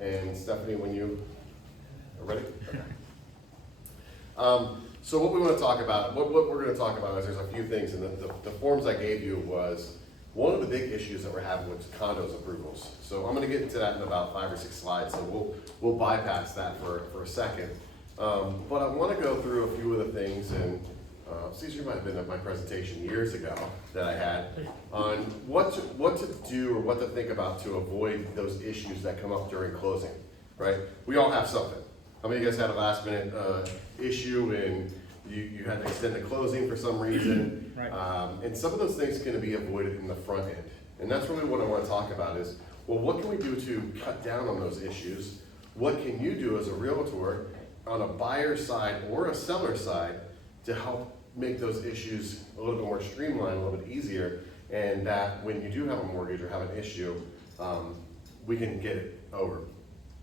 And Stephanie, when you are ready? Okay. So what we want to talk about, what we're going to talk about is there's a few things, and the forms I gave you was one of the big issues that we're having with condos approvals. So I'm going to get into that in about 5 or 6 slides, so we'll bypass that for a second. But I want to go through a few of the things, and Caesar might have been at my presentation years ago that I had on what to do or what to think about to avoid those issues that come up during closing, right? We all have something. How many of you guys had a last minute issue and you had to extend the closing for some reason? Right. And some of those things can be avoided in the front end. And that's really what I want to talk about is, well, what can we do to cut down on those issues? What can you do as a realtor on a buyer side or a seller side to help make those issues a little bit more streamlined, a little bit easier, and that when you do have a mortgage or have an issue, we can get it over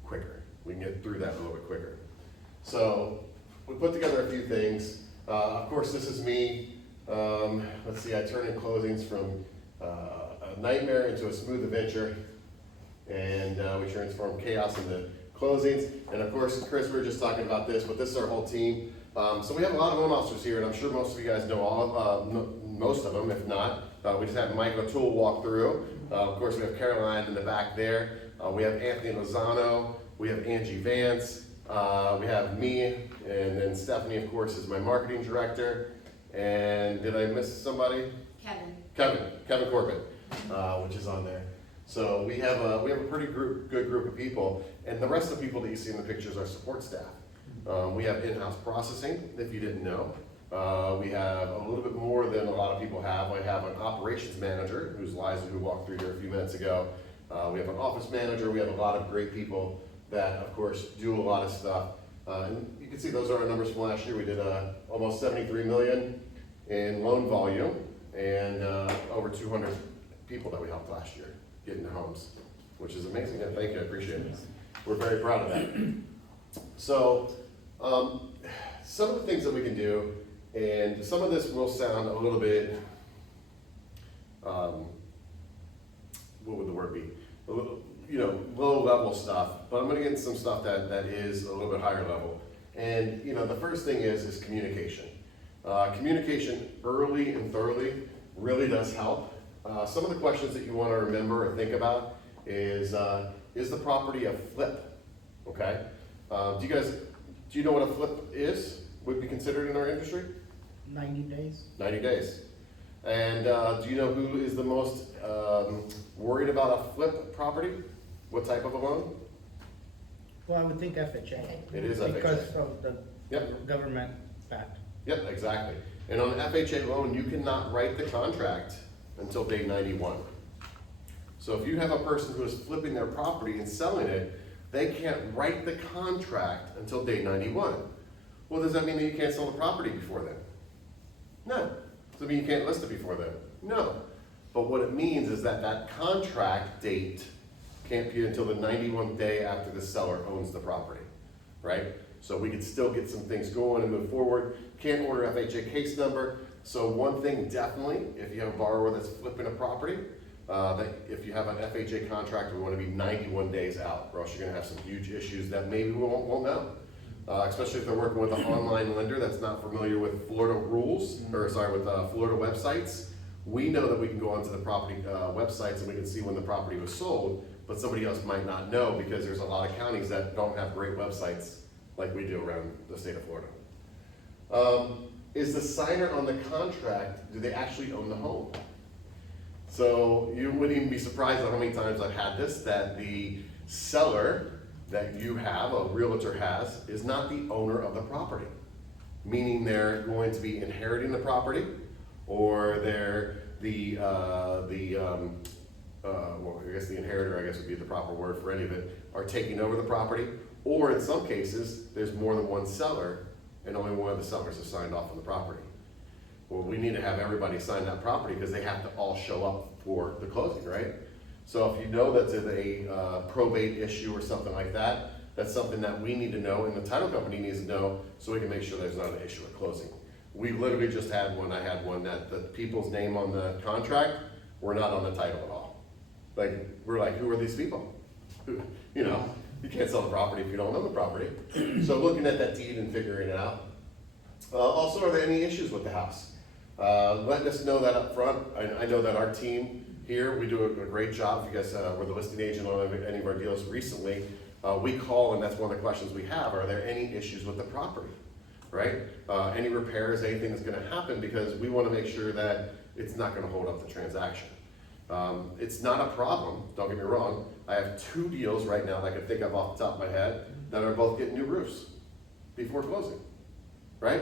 quicker. We can get through that a little bit quicker. So we put together a few things. Of course, this is me. Let's see, I turned in closings from a nightmare into a smooth adventure, and we transformed chaos into closings. And of course, Chris, we were just talking about this, but this is our whole team. So we have a lot of loan officers here, and I'm sure most of you guys know most of them, if not. We just had Mike O'Toole walk through. Of course, we have Caroline in the back there. We have Anthony Lozano. We have Angie Vance. We have me, and then Stephanie, of course, is my marketing director. And did I miss somebody? Kevin Corbett, which is on there. So we have a pretty good group of people, and the rest of the people that you see in the pictures are support staff. We have in-house processing, if you didn't know. We have a little bit more than a lot of people have. I have an operations manager, who's Liza, who walked through here a few minutes ago. We have an office manager. We have a lot of great people that, of course, do a lot of stuff. And you can see those are our numbers from last year. We did almost 73 million in loan volume, and over 200 people that we helped last year get into homes, which is amazing. Yeah, thank you, I appreciate it. We're very proud of that. So, some of the things that we can do, and some of this will sound a little bit, what would the word be? A little, low level stuff, but I'm going to get into some stuff that is a little bit higher level. And the first thing is communication. Communication early and thoroughly really does help. Some of the questions that you want to remember or think about is the property a flip? Okay. Do you know what a flip is? Would be considered in our industry? 90 days. 90 days. And do you know who is the most worried about a flip property? What type of a loan? Well, I would think FHA. It is FHA. Because of the Yep. government backed. Yep, exactly. And on an FHA loan, you cannot write the contract until day 91. So if you have a person who is flipping their property and selling it, they can't write the contract until day 91. Well, does that mean that you can't sell the property before then? No. Does it mean you can't list it before then? No. But what it means is that contract date can't be until the 91 day after the seller owns the property, right? So we could still get some things going and move forward. Can't order FHA case number. So one thing definitely, if you have a borrower that's flipping a property, that if you have an FHA contract, we want to be 91 days out, or else you're going to have some huge issues that maybe we won't know. Especially if they're working with an online lender that's not familiar with Florida rules, or sorry, with Florida websites. We know that we can go onto the property websites and we can see when the property was sold, but somebody else might not know because there's a lot of counties that don't have great websites like we do around the state of Florida. Is the signer on the contract, do they actually own the home? So you wouldn't even be surprised at how many times I've had this, that the seller that you have, a realtor has, is not the owner of the property. Meaning they're going to be inheriting the property, or they're well, I guess the inheritor, I guess would be the proper word for any of it, are taking over the property, or in some cases, there's more than one seller, and only one of the sellers has signed off on the property. Well, we need to have everybody sign that property because they have to all show up for the closing, right? So if you know that's a probate issue or something like that, that's something that we need to know and the title company needs to know so we can make sure there's not an issue at closing. We literally just had one, I had one that the people's name on the contract were not on the title at all. Like, we're like, who are these people? You know, you can't sell the property if you don't own the property. So looking at that deed and figuring it out. Also, are there any issues with the house? Letting us know that up front. I know that our team here, we do a great job. If you guys were the listing agent on any of our deals recently, we call and that's one of the questions we have. Are there any issues with the property? Right? Any repairs, anything that's gonna happen, because we wanna make sure that it's not gonna hold up the transaction. It's not a problem, don't get me wrong. I have 2 deals right now that I can think of off the top of my head that are both getting new roofs before closing, right?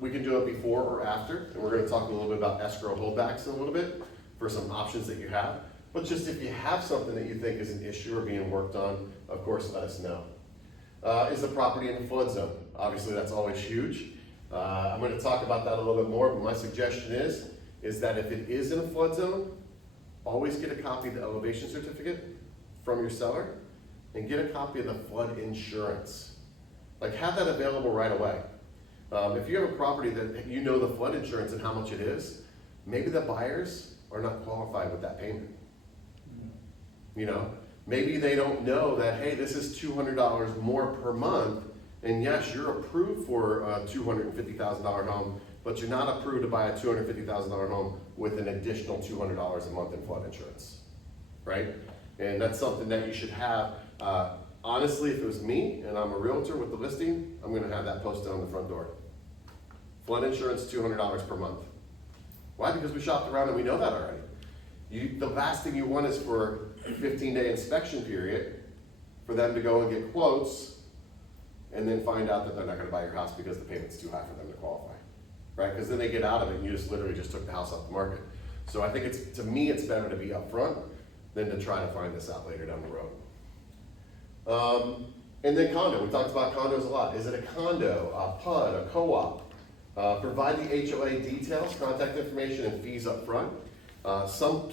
We can do it before or after, and we're gonna talk a little bit about escrow holdbacks in a little bit for some options that you have. But just if you have something that you think is an issue or being worked on, of course, let us know. Is the property in a flood zone? Obviously, that's always huge. I'm gonna talk about that a little bit more, but my suggestion is that if it is in a flood zone, always get a copy of the elevation certificate from your seller and get a copy of the flood insurance. Like, have that available right away. If you have a property that you know the flood insurance and how much it is, maybe the buyers are not qualified with that payment. You know, maybe they don't know that, hey, this is $200 more per month, and yes, you're approved for a $250,000 home, but you're not approved to buy a $250,000 home with an additional $200 a month in flood insurance, right? And that's something that you should have. Honestly, if it was me and I'm a realtor with the listing, I'm gonna have that posted on the front door. Flood insurance, $200 per month. Why? Because we shopped around and we know that already. The last thing you want is for a 15-day inspection period for them to go and get quotes and then find out that they're not gonna buy your house because the payment's too high for them to qualify, right? Because then they get out of it and you just literally just took the house off the market. So I think to me, it's better to be upfront than to try to find this out later down the road. And then condo, we talked about condos a lot. Is it a condo, a PUD, a co-op? Provide the HOA details, contact information, and fees up front. Some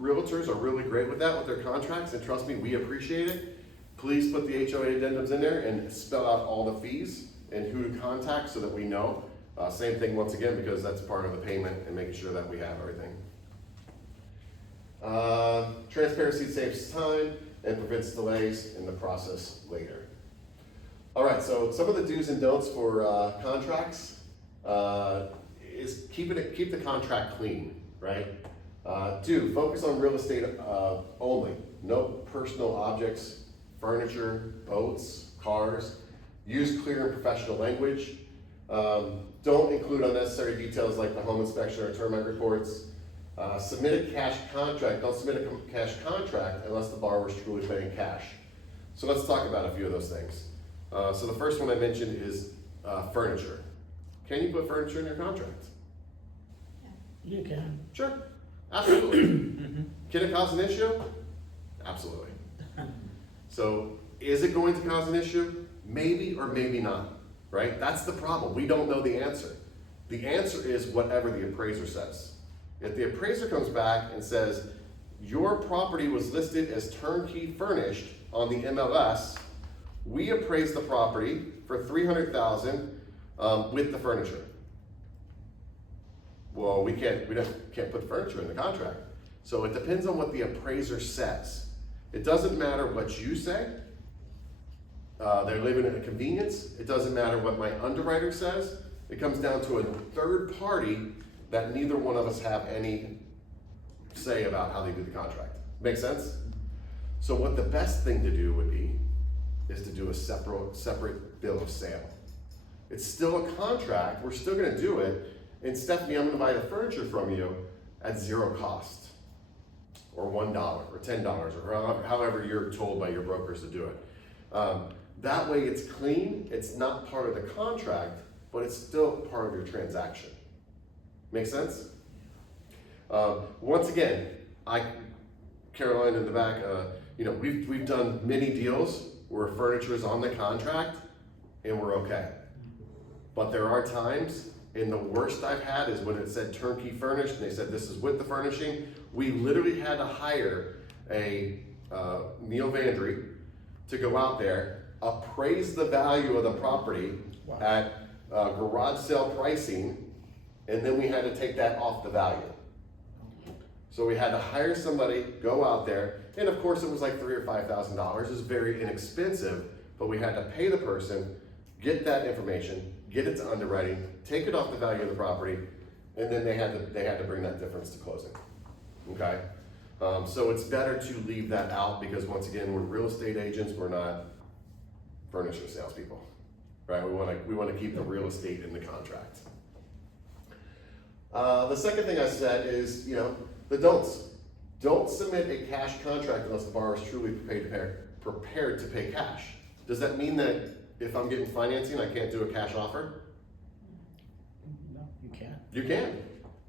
realtors are really great with that with their contracts, and trust me, we appreciate it. Please put the HOA addendums in there and spell out all the fees and who to contact so that we know. Same thing once again, because that's part of the payment and making sure that we have everything. Transparency saves time and prevents delays in the process later. All right, so some of the do's and don'ts for contracts is keep the contract clean, right? Focus on real estate only. No personal objects, furniture, boats, cars. Use clear and professional language. Don't include unnecessary details like the home inspection or termite reports. Submit a cash contract. Don't submit a cash contract unless the borrower is truly paying cash. So let's talk about a few of those things. So the first one I mentioned is furniture. Can you put furniture in your contract? You can. Sure, absolutely. Can it cause an issue? Absolutely. So is it going to cause an issue? Maybe or maybe not, right? That's the problem. We don't know the answer. The answer is whatever the appraiser says. If the appraiser comes back and says, your property was listed as turnkey furnished on the MLS, we appraised the property for $300,000 with the furniture. Well, we can't put furniture in the contract. So it depends on what the appraiser says. It doesn't matter what you say. They're living in a convenience. It doesn't matter what my underwriter says. It comes down to a third party that neither one of us have any say about how they do the contract. Make sense? So what the best thing to do would be is to do a separate bill of sale. It's still a contract, we're still gonna do it, and Stephanie, I'm gonna buy the furniture from you at zero cost, or $1, or $10, or however you're told by your brokers to do it. That way it's clean, it's not part of the contract, but it's still part of your transaction. Make sense? Once again, Caroline in the back, we've done many deals where furniture is on the contract and we're okay. But there are times, and the worst I've had is when it said turnkey furnished and they said this is with the furnishing. We literally had to hire a Neil Vandry to go out there, appraise the value of the property at garage sale pricing, and then we had to take that off the value. So we had to hire somebody, go out there, and of course it was like $3,000 or $5,000. It was very inexpensive, but we had to pay the person, get that information, get it to underwriting, take it off the value of the property, and then they had to bring that difference to closing. Okay? So it's better to leave that out because once again, we're real estate agents, we're not furniture salespeople, right? We want to keep the real estate in the contract. The second thing I said is, the don'ts. Don't submit a cash contract unless the borrower is truly prepared to pay cash. Does that mean that if I'm getting financing, I can't do a cash offer? No, you can't. You can,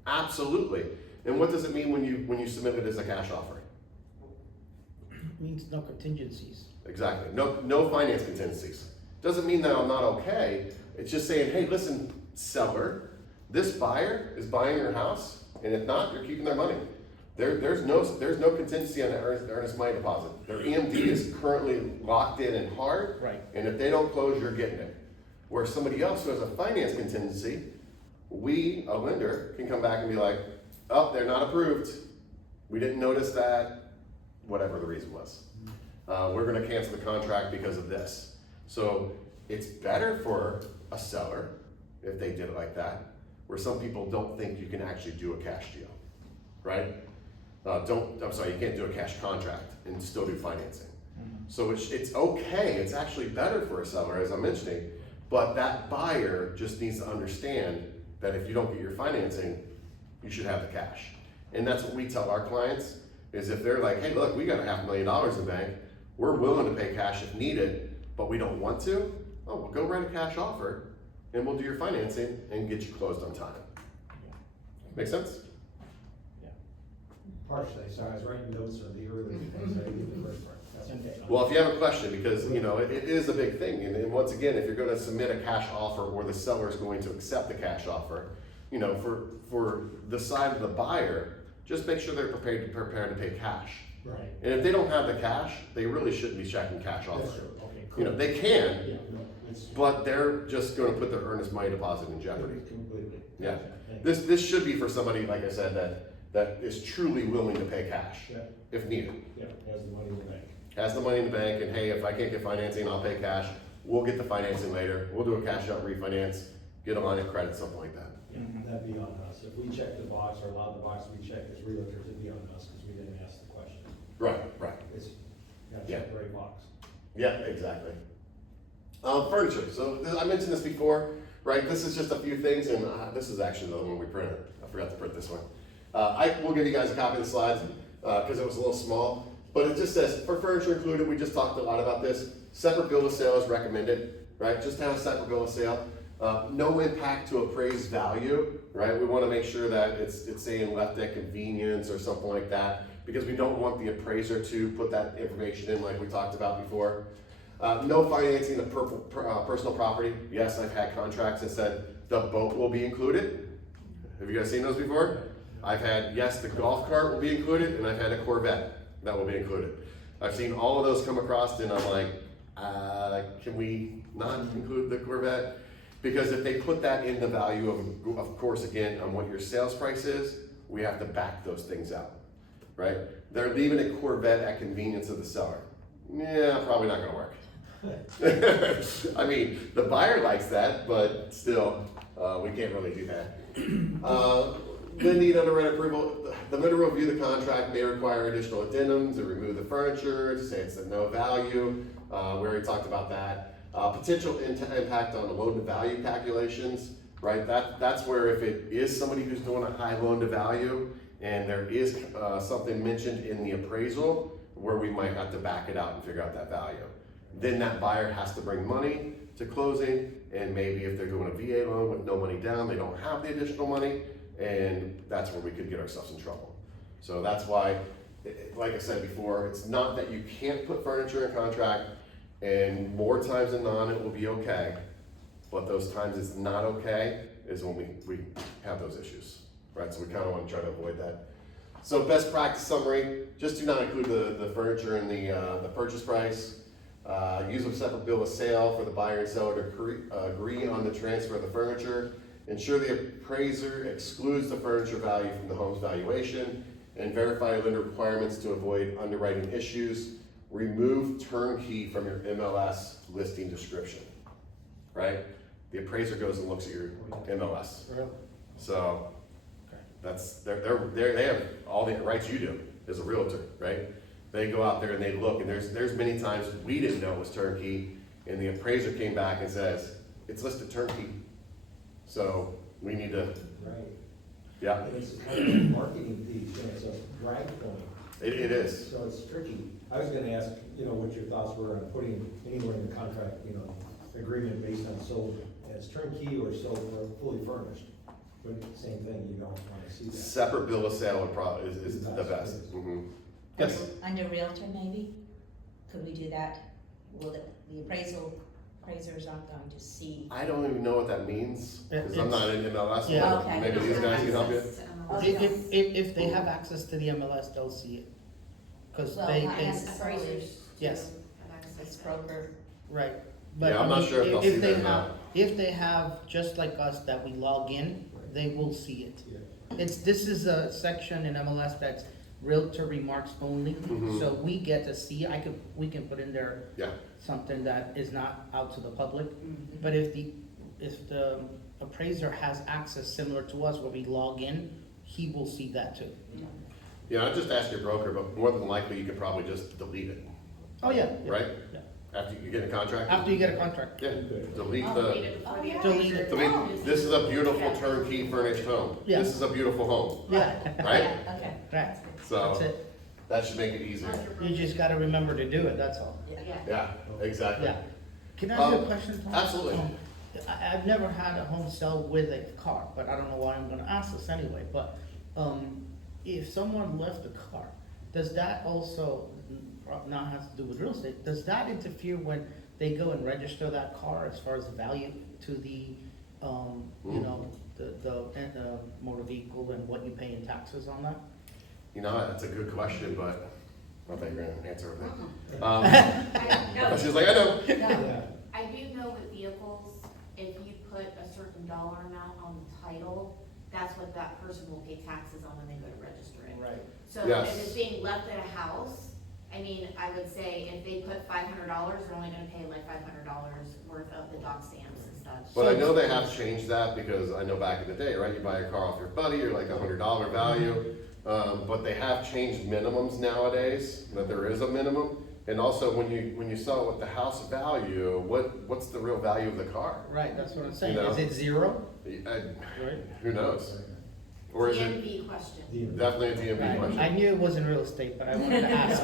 absolutely. And what does it mean when you submit it as a cash offer? It means no contingencies. Exactly, no finance contingencies. Doesn't mean that I'm not okay, it's just saying, hey, listen, seller, this buyer is buying your house, and if not, you're keeping their money. There's no contingency on the earnest money deposit. Their EMD is currently locked in and hard, Right. and if they don't close, you're getting it. Where somebody else who has a finance contingency, we, a lender, can come back and be like, oh, they're not approved. We didn't notice that, whatever the reason was. We're gonna cancel the contract because of this. So it's better for a seller if they did it like that, where some people don't think you can actually do a cash deal, right? You can't do a cash contract and still do financing. So it's okay, it's actually better for a seller, as I'm mentioning, but that buyer just needs to understand that if you don't get your financing, you should have the cash. And that's what we tell our clients, is if they're like, hey, look, we got $500,000 in bank, we're willing to pay cash if needed, but we don't want to, well, go write a cash offer, and we'll do your financing and get you closed on time. Make sense? Partially, so I was writing notes on the earlier things, I did the first part. That's okay. Well, if you have a question, because it is a big thing, and once again, if you're going to submit a cash offer or the seller is going to accept the cash offer, for the side of the buyer, just make sure they're prepared to pay cash. Right. And if they don't have the cash, they really shouldn't be checking cash That's offer. true, okay, cool. They can, Yeah, no, it's. but they're just going to put their earnest money deposit in jeopardy. Completely. Yeah. Thank you. This should be for somebody, like I said, that is truly willing to pay cash Yeah, if needed. yeah, has the money in the bank. Has the money in the bank, and hey, if I can't get financing, I'll pay cash. We'll get the financing later. We'll do a cash out refinance, get a line of credit, something like that. Yeah, that'd be on us. If we check the box or allow the box to be checked as realtors, it'd be on us because we didn't ask the question. Right. It's, gotta Yeah. check the right box. Yeah, exactly. Furniture. So I mentioned this before, right? This is just a few things, and this is actually the one we printed. I forgot to print this one. I will give you guys a copy of the slides because it was a little small, but it just says for furniture included. We just talked a lot about this. Separate bill of sale is recommended, right? Just have a separate bill of sale. No impact to appraised value, right? We want to make sure that it's saying left at convenience or something like that, because we don't want the appraiser to put that information in like we talked about before. No financing of personal property. Yes, I've had contracts that said the boat will be included. Have you guys seen those before? I've had, yes, the golf cart will be included, and I've had a Corvette that will be included. I've seen all of those come across, and I'm like, can we not include the Corvette? Because if they put that in the value of course, again, on what your sales price is, we have to back those things out, right? They're leaving a Corvette at convenience of the seller. Yeah, probably not gonna work. I mean, the buyer likes that, but still, we can't really do that. Then need underwriter approval. The lender will review the contract, may require additional addendums to remove the furniture, to say it's of no value. We already talked about that. Potential impact on the loan to value calculations, right? That's where if it is somebody who's doing a high loan to value and there is something mentioned in the appraisal where we might have to back it out and figure out that value. Then that buyer has to bring money to closing, and maybe if they're doing a VA loan with no money down, they don't have the additional money, and that's where we could get ourselves in trouble. So that's why, like I said before, it's not that you can't put furniture in contract, and more times than not, it will be okay. But those times it's not okay is when we have those issues, right? So we kind of want to try to avoid that. So best practice summary, just do not include the furniture in the purchase price. Use a separate bill of sale for the buyer and seller to agree on the transfer of the furniture. Ensure the appraiser excludes the furniture value from the home's valuation, and verify lender requirements to avoid underwriting issues. Remove turnkey from your MLS listing description, right? The appraiser goes and looks at your MLS. Really? So Okay. that's, they have all the rights you do as a realtor, right? They go out there and they look, and there's many times we didn't know it was turnkey, and the appraiser came back and says, it's listed turnkey. So we need to, Right. yeah, And it's kind of a marketing piece, and it's a drag point. it is. So it's tricky. I was gonna ask, what your thoughts were on putting anywhere in the contract, agreement based on sold as turnkey or sold for fully furnished. But same thing, you don't wanna see that. Separate bill of sale is the best. Mhm. Yes, Under Realtor maybe? Could we do that? Will the appraisers aren't going to see? I don't even know what that means, because I'm It's- not in MLS. Yeah. but Okay. Maybe these guys can help you. If they have access to the MLS, they'll see it. Cause Well, they, not they, necessarily. Yes. It's broker. right. But Yeah, I'm I not mean, sure if they'll see they that or have- not. If they have, just like us, that we log in, they will see it. Yeah. This is a section in MLS that's realtor remarks only, Mhm. so we get to see, we can put in there Yeah, something that is not out to the public. But if the appraiser has access similar to us where we log in, he will see that too. yeah, I'd just ask your broker, but more than likely, you could probably just delete it, Oh, yeah. yeah, right? yeah. After you get a contract? After you get a contract. Yeah, delete Oh, the, Delete it. delete, this is a beautiful turnkey furnished home. Yeah. This is a beautiful home, Yeah, right? Yeah, okay. right, That's good. So that's it. that should make it easier. You just gotta remember to do it, that's all. Yeah, exactly. Yeah. Can I ask you a Um, question, Tom? absolutely. I've never had a home sell with a car, but I don't know why I'm gonna ask this anyway, but, if someone left a car, does that also, not have to do with real estate, does that interfere when they go and register that car as far as the value to the, you know, the motor vehicle and what you pay in taxes on that? You know, that's a good question, but I thought you were gonna answer it. I She's like, I know. Yeah. I do know with vehicles, if you put a certain dollar amount on the title, that's what that person will pay taxes on when they go to register it. Right. So Yes. if it's being left at a house, I mean, I would say if they put $500, they're only gonna pay like $500 worth of the dock stamps and such. But I know they have changed that, because I know back in the day, right, you buy a car off your buddy, you're like $100 value. But they have changed minimums nowadays, that there is a minimum. And also, when you sell it with the house value, what's the real value of the car? Right, that's what I'm saying, You know? is it zero? I- Right. Who knows? Or is it DMV question. definitely a DMV Right, question? I knew it wasn't real estate, but I wanted to ask.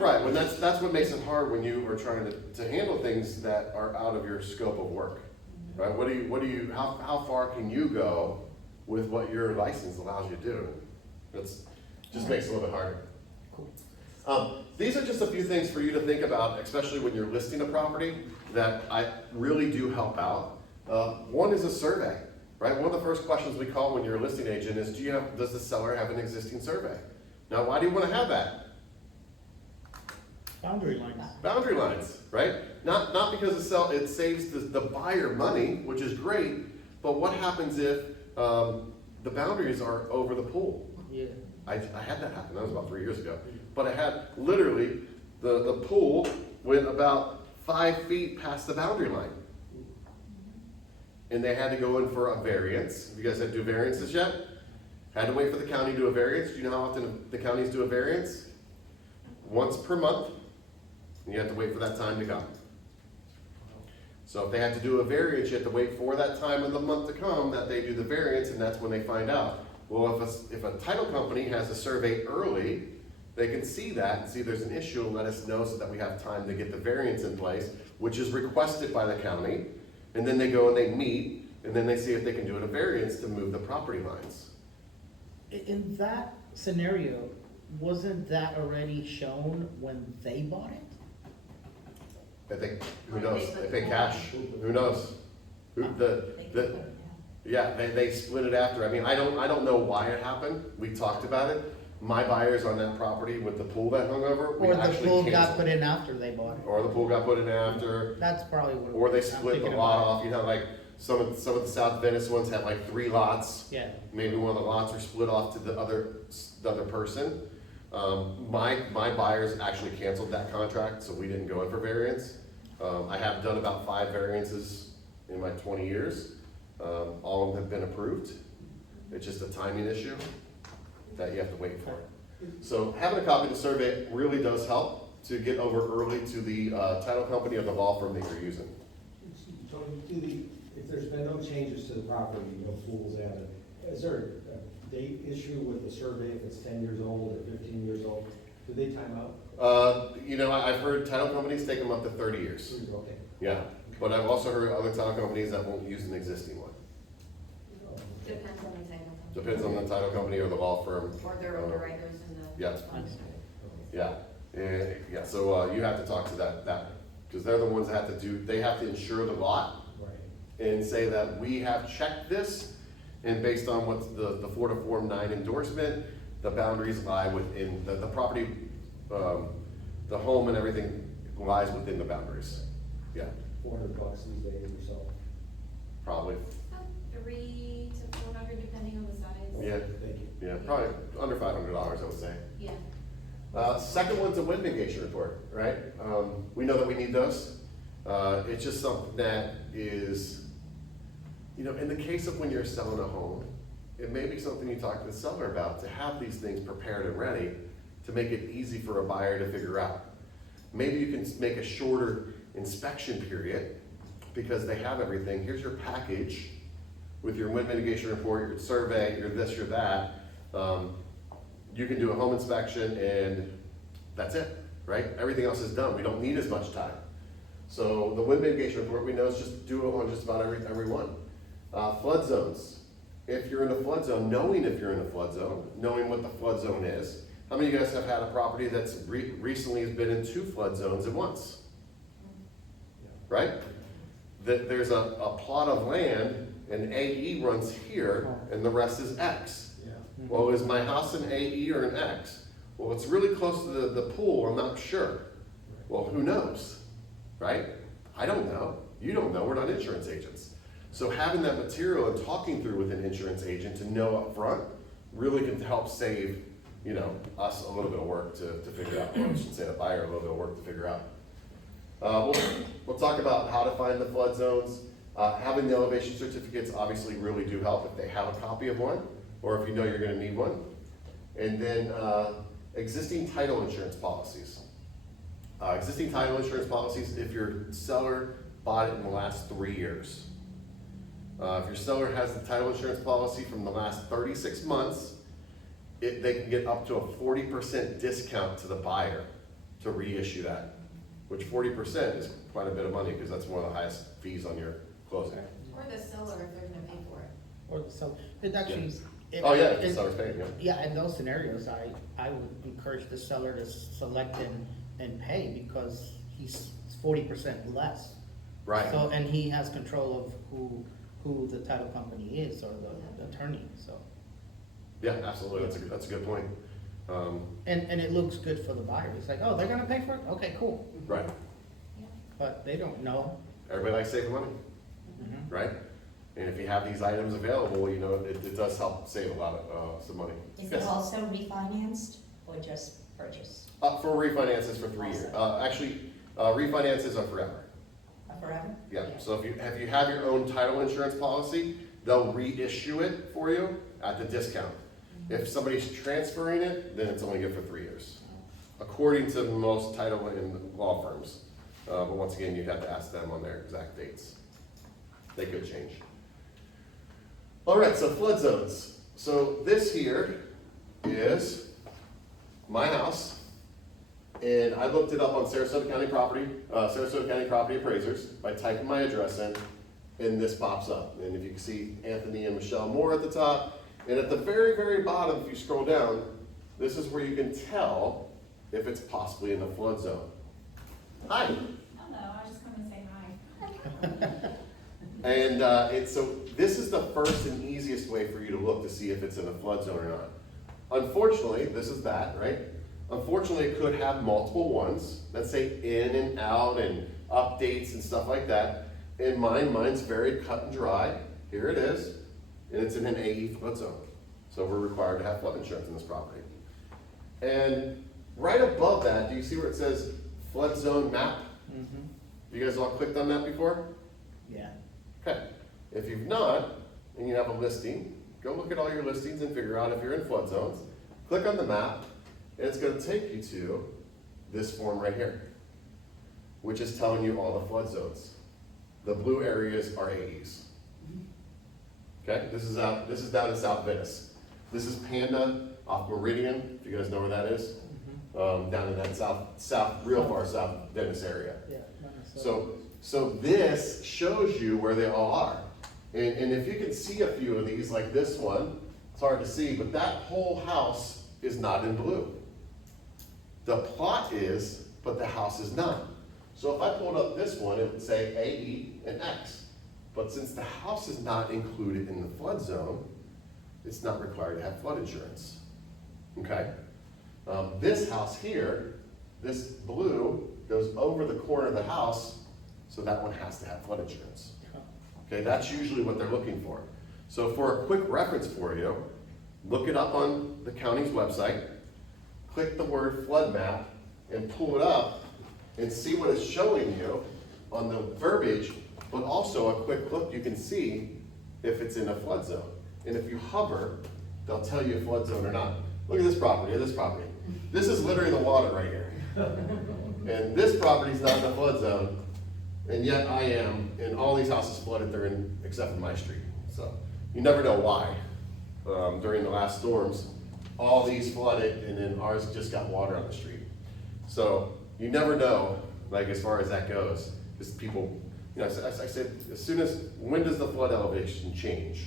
Right, well, that's what makes it hard when you are trying to handle things that are out of your scope of work, right? How far can you go with what your license allows you to do? That's, just makes it a little bit harder. Cool. These are just a few things for you to think about, especially when you're listing a property, that I really do help out. One is a survey, right? One of the first questions we call when you're a listing agent is, does the seller have an existing survey? Now, why do you want to have that? Boundary lines. Boundary lines, right? Not because it saves the buyer money, which is great, but what happens if the boundaries are over the pool? Yeah. I had that happen, that was about 3 years ago. But I had literally, the pool went about 5 feet past the boundary line. And they had to go in for a variance. Have you guys had to do variances yet? Had to wait for the county to do a variance. Do you know how often the counties do a variance? Once per month. And you have to wait for that time to come. So if they had to do a variance, you have to wait for that time of the month to come that they do the variance, and that's when they find out. Well, if a title company has a survey early, they can see that and see there's an issue and let us know so that we have time to get the variance in place, which is requested by the county. And then they go and they meet, and then they see if they can do a variance to move the property lines. In that scenario, wasn't that already shown when they bought it? I think, who knows? They pay cash. Who knows? Yeah, they split it after. I mean, I don't know why it happened. We talked about it. My buyers on that property with the pool that hung over, we Or the actually pool got canceled. put in after they bought it? Or the pool got put in after, That's probably what. or they I'm split the thinking lot about. off, you know, like, Some of the South Venice ones have like 3 lots. Yeah, Maybe one of the lots are split off to the other person. My buyers actually canceled that contract, so we didn't go in for variance. I have done about 5 variances in my 20 years. All of them have been approved. It's just a timing issue that you have to wait for. So having a copy of the survey really does help to get over early to the title company or the law firm that you're using. Tony, if there's been no changes to the property, no pools added, is there a date issue with the survey if it's 10 years old or 15 years old? Do they time out? I've heard title companies take them up to 30 years. Okay. Yeah, but I've also heard other title companies that won't use an existing one. Depends on the title. Depends on the title company or the law firm. Or their underwriters and the. Yeah. funds. Yeah, yeah, so you have to talk to that, because they're the ones that have they have to insure the lot Right. and say that we have checked this, and based on what the Florida Form 9 endorsement, the boundaries lie within, the property, the home and everything lies within the boundaries. Yeah, $400 these days or so. probably, About 300 to 400 depending on the size. yeah, Thank you. yeah, probably under $500, I would say. Yeah. Second one's a wind mitigation report, right? We know that we need those. It's just something that is, in the case of when you're selling a home, it may be something you talk to the seller about, to have these things prepared and ready to make it easy for a buyer to figure out. Maybe you can make a shorter inspection period because they have everything. Here's your package with your wind mitigation report, your survey, your this, your that. You can do a home inspection and that's it, right? Everything else is done. We don't need as much time. So the wind mitigation report, we know is just do it on just about every one. Flood zones. If you're in a flood zone, knowing if you're in a flood zone, knowing what the flood zone is. How many of you guys have had a property that's recently has been in 2 flood zones at once? Right? There's a plot of land and AE runs here and the rest is X. Yeah. Well, is my house an AE or an X? Well, it's really close to the pool, I'm not sure. Well, who knows, right? I don't know, you don't know, we're not insurance agents. So having that material and talking through with an insurance agent to know up front really can help save, us a little bit of work to figure out, or I should say the buyer a little bit of work to figure out. We'll talk about how to find the flood zones. Having the elevation certificates obviously really do help if they have a copy of one, or if you know you're gonna need one. And then existing title insurance policies. Existing title insurance policies, if your seller bought it in the last 3 years. If your seller has the title insurance policy from the last 36 months, they can get up to a 40% discount to the buyer to reissue that, which 40% is quite a bit of money because that's one of the highest fees on your closing. Or the seller if they're gonna pay for it. or the seller, it actually. Oh, yeah, if the seller's paying, yeah. Yeah, in those scenarios, I would encourage the seller to select and pay because he's 40% less. Right. So, and he has control of who the title company is or the attorney, so. Yeah, absolutely, that's a good point. And it looks good for the buyer. It's like, oh, they're gonna pay for it? Okay, cool. Right, But they don't know. everybody likes saving money, Mhm. right? And if you have these items available, it does help save a lot of, some money. Is it Yes. also refinanced or just purchase? For refinances for 3 years. Actually, refinances are forever. Forever? Yeah, so if you have your own title insurance policy, they'll reissue it for you at the discount. If somebody's transferring it, then it's only good for 3 years, according to most title and law firms. But once again, you'd have to ask them on their exact dates. They could change. All right, so flood zones. So this here is my house. And I looked it up on Sarasota County Property Appraisers by typing my address in, and this pops up. And if you can see Anthony and Michelle Moore at the top, and at the very, very bottom, if you scroll down, this is where you can tell if it's possibly in the flood zone. Hi. Hello, I was just coming to say hi. And so this is the first and easiest way for you to look to see if it's in a flood zone or not. Unfortunately, this is that, right? Unfortunately, it could have multiple ones that say in and out and updates and stuff like that. In mine's very cut and dry. Here it is, and it's in an AE flood zone. So we're required to have flood insurance in this property. And right above that, do you see where it says flood zone map? You guys all clicked on that before? Yeah. Okay. If you've not, and you have a listing, go look at all your listings and figure out if you're in flood zones. Click on the map, and it's gonna take you to this form right here, which is telling you all the flood zones. The blue areas are AEs. Okay, this is down in South Venice. This is Panda off Meridian, if you guys know where that is. Down in that real far south Venice area. Yeah. So this shows you where they all are. And if you can see a few of these, like this one, it's hard to see, but that whole house is not in blue. The plot is, but the house is not. So if I pulled up this one, it would say AE and X. But since the house is not included in the flood zone, it's not required to have flood insurance. Okay? This house here, this blue, goes over the corner of the house, so that one has to have flood insurance. Okay, that's usually what they're looking for. So for a quick reference for you, look it up on the county's website, click the word flood map, and pull it up and see what it's showing you on the verbiage, but also a quick look, you can see if it's in a flood zone. And if you hover, they'll tell you if flood zone or not. Look at this property, or this property. This is literally the water right here. And this property's not in the flood zone, and yet I am, and all these houses flooded, they're in, except for my street. So, you never know why. During the last storms, all these flooded, and then ours just got water on the street. So, you never know, like as far as that goes, because people, you know, I said, when does the flood elevation change?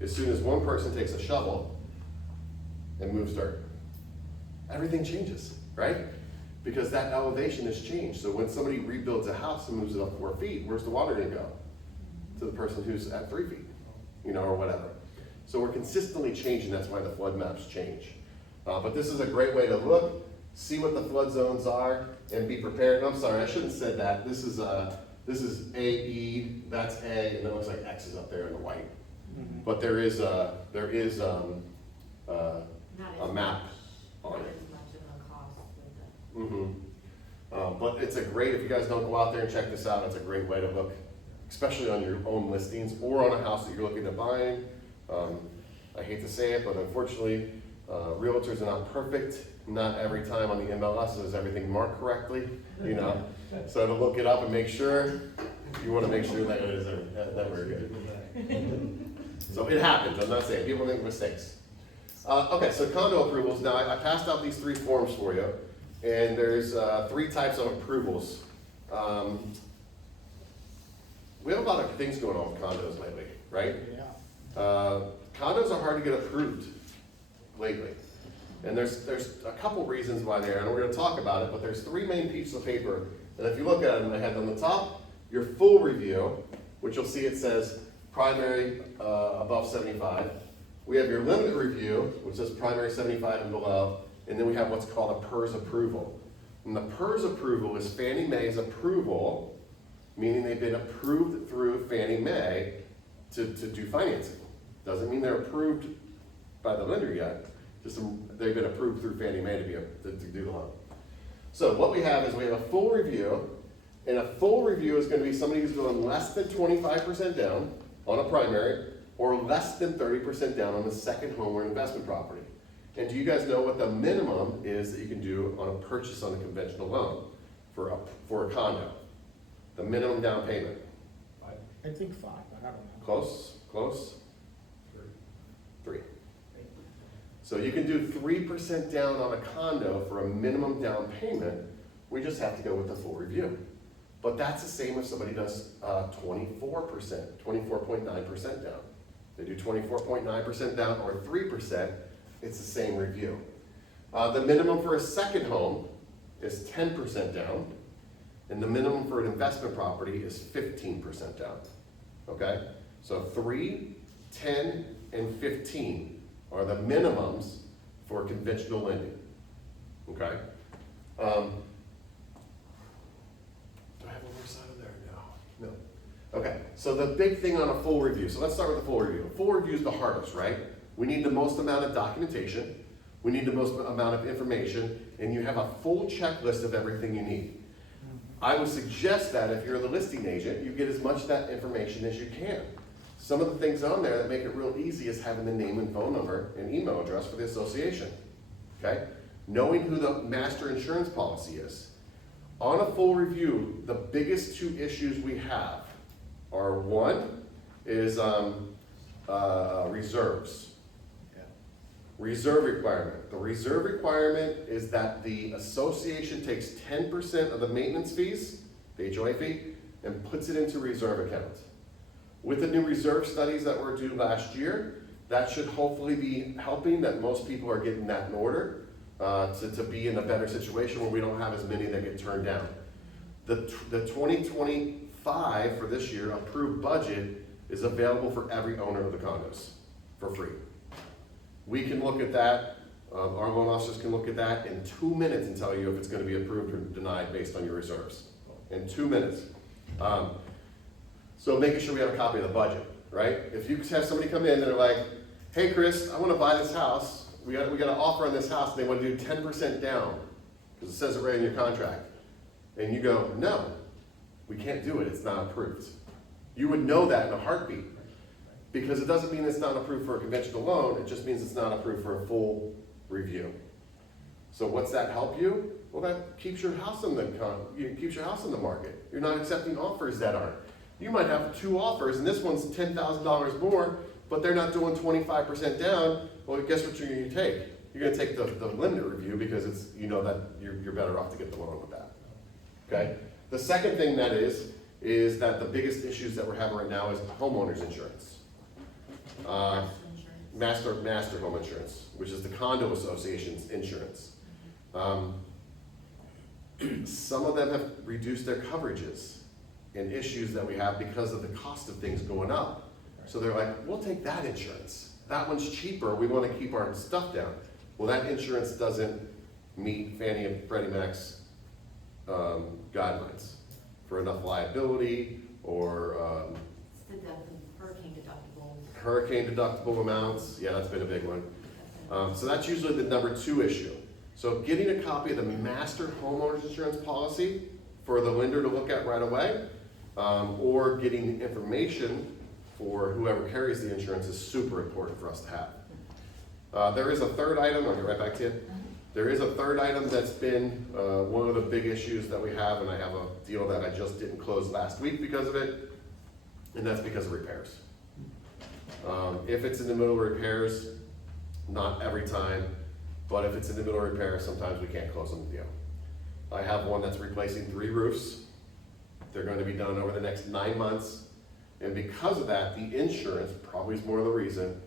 As soon as one person takes a shovel and moves dirt. Everything changes, right? Because that elevation has changed. So when somebody rebuilds a house and moves it up 4 feet, where's the water gonna go? To the person who's at 3 feet, you know, or whatever. So we're consistently changing, that's why the flood maps change. But this is a great way to look, see what the flood zones are, and be prepared. And I'm sorry, I shouldn't have said that. This is AE, that's A, and it looks like X is up there in the white. But there is a map on Not it. as much of a cost with the. But it's a great, if you guys don't go out there and check this out, it's a great way to look, especially on your own listings or on a house that you're looking to buy. I hate to say it, but unfortunately, realtors are not perfect. Not every time on the MLS is everything marked correctly, you know? So to look it up and make sure, you wanna make sure that it is never good. So it happens, I'm not saying, people make mistakes. Okay, so condo approvals, now I passed out these 3 forms for you, and there's 3 types of approvals. We have a lot of things going on with condos lately, right? Yeah. Condos are hard to get approved lately. And there's a couple reasons why they are, and we're gonna talk about it, but there's 3 main pieces of paper. And if you look at them, I have on the top, your full review, which you'll see it says primary above 75. We have your limited review, which says primary 75 and below, and then we have what's called a PERS approval. And the PERS approval is Fannie Mae's approval, meaning they've been approved through Fannie Mae to do financing. Doesn't mean they're approved by the lender yet, just they've been approved through Fannie Mae to do the loan. So what we have is we have a full review, and a full review is gonna be somebody who's doing less than 25% down on a primary, or less than 30% down on the second home or investment property. And do you guys know what the minimum is that you can do on a purchase on a conventional loan for a condo? The minimum down payment? I think 5, but I don't know. Close? 3. So you can do 3% down on a condo for a minimum down payment. We just have to go with the full review. But that's the same if somebody does 24%, 24.9% down. They do 24.9% down or 3%, it's the same review. The minimum for a second home is 10% down, and the minimum for an investment property is 15% down. Okay? So 3, 10, and 15 are the minimums for conventional lending. Okay? Do I have one more side of there? No. So the big thing on a full review, so let's start with the full review. A full review is the hardest, right? We need the most amount of documentation, we need the most amount of information, and you have a full checklist of everything you need. I would suggest that if you're the listing agent, you get as much of that information as you can. Some of the things on there that make it real easy is having the name and phone number and email address for the association, okay? Knowing who the master insurance policy is. On a full review, the biggest two issues we have are, one is reserves. Reserve requirement. The reserve requirement is that the association takes 10% of the maintenance fees, the HOA fee, and puts it into reserve account. With the new reserve studies that were due last year, that should hopefully be helping that most people are getting that in order to be in a better situation where we don't have as many that get turned down. The 2025 for this year approved budget is available for every owner of the condos for free. We can look at that, our loan officers can look at that in 2 minutes and tell you if it's gonna be approved or denied based on your reserves. In 2 minutes. So making sure we have a copy of the budget, right? If you have somebody come in and they're like, hey Chris, I wanna buy this house, we got an offer on this house, and they wanna do 10% down, because it says it right in your contract. And you go, no, we can't do it, it's not approved. You would know that in a heartbeat. Because it doesn't mean it's not approved for a conventional loan, it just means it's not approved for a full review. So what's that help you? Well, that keeps your house in the market. You're not accepting offers that aren't. You might have 2 offers, and this one's $10,000 more, but they're not doing 25% down. Well, guess what you're gonna take? You're gonna take the lender review because it's, you know that you're better off to get the loan with that. Okay? The second thing that is that the biggest issues that we're having right now is homeowners insurance. Master home insurance, which is the condo association's insurance. Some of them have reduced their coverages and issues that we have because of the cost of things going up. So they're like, we'll take that insurance. That one's cheaper, we wanna keep our stuff down. Well, that insurance doesn't meet Fannie and Freddie Mac's guidelines for enough liability or It's the hurricane deductible. hurricane deductible amounts, yeah, that's been a big one. So that's usually the number 2 issue. So getting a copy of the master homeowners insurance policy for the lender to look at right away, or getting information for whoever carries the insurance is super important for us to have. There is a third item, I'll get right back to you. There is a third item that's been one of the big issues that we have, and I have a deal that I just didn't close last week because of it, and that's because of repairs. If it's in the middle of repairs, not every time, but if it's in the middle of repairs, sometimes we can't close on the deal. I have one that's replacing 3 roofs. They're going to be done over the next 9 months. And because of that, the insurance, probably is more of the reason,